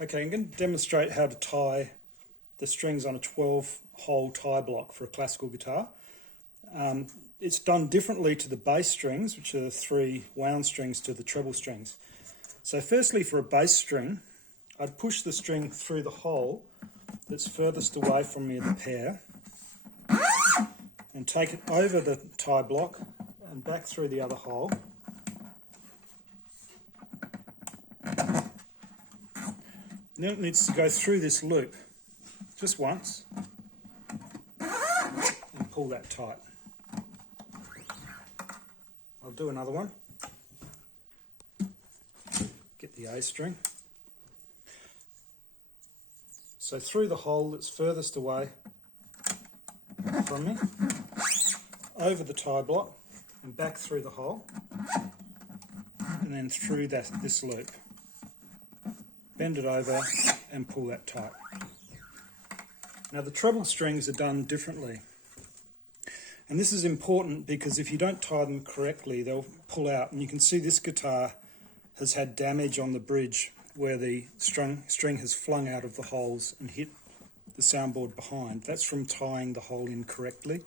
Okay, I'm going to demonstrate how to tie the strings on a 12-hole tie block for a classical guitar. It's done differently to the bass strings, which are the 3 wound strings, to the treble strings. So firstly, for a bass string, I'd push the string through the hole that's furthest away from me of the pair and take it over the tie block and back through the other hole. Then it needs to go through this loop just once and pull that tight. I'll do another one. Get the A string. So through the hole that's furthest away from me, over the tie block and back through the hole, and then through this loop. Bend it over and pull that tight. Now the treble strings are done differently. And this is important because if you don't tie them correctly, they'll pull out. And you can see this guitar has had damage on the bridge where the string has flung out of the holes and hit the soundboard behind. That's from tying the hole incorrectly.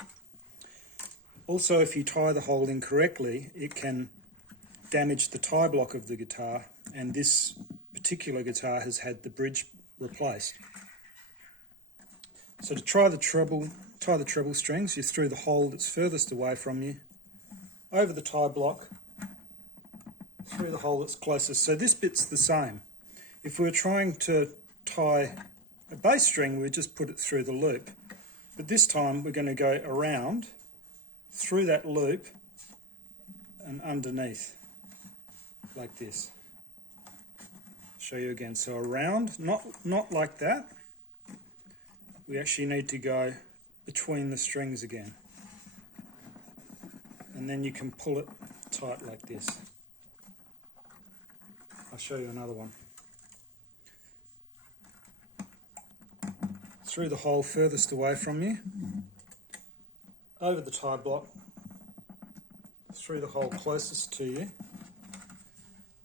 Also, if you tie the hole incorrectly, it can damage the tie block of the guitar, and this particular guitar has had the bridge replaced. So to tie the treble strings, you're through the hole that's furthest away from you, over the tie block, through the hole that's closest. So this bit's the same. If we were trying to tie a bass string, we'd just put it through the loop. But this time we're going to go around, through that loop, and underneath, like this. Show you again. So around, not like that. We actually need to go between the strings again. And then you can pull it tight like this. I'll show you another one. Through the hole furthest away from you, over the tie block, through the hole closest to you,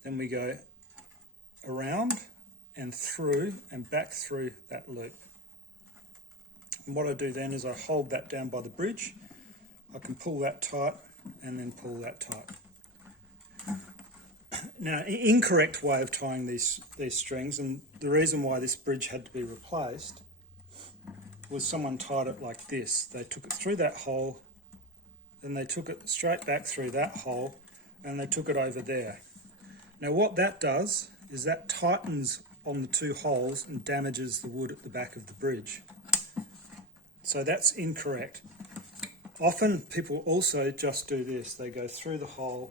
then we go around and through and back through that loop. And what I do then is I hold that down by the bridge. I can pull that tight and then pull that tight. Now, an incorrect way of tying these strings, and the reason why this bridge had to be replaced, was someone tied it like this. They took it through that hole, then they took it straight back through that hole, and they took it over there. Now what that does is that tightens on the 2 holes and damages the wood at the back of the bridge. So that's incorrect. Often people also just do this. They go through the hole,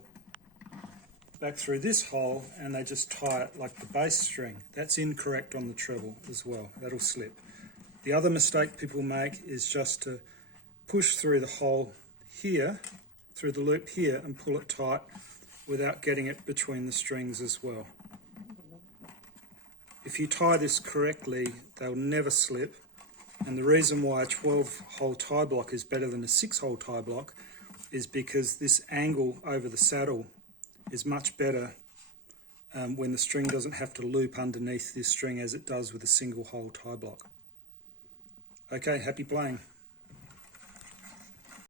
back through this hole, and they just tie it like the bass string. That's incorrect on the treble as well. That'll slip. The other mistake people make is just to push through the hole here, through the loop here, and pull it tight without getting it between the strings as well. If you tie this correctly, they'll never slip. And the reason why a 12-hole tie block is better than a 6-hole tie block is because this angle over the saddle is much better when the string doesn't have to loop underneath this string as it does with a single-hole tie block. Okay, happy playing.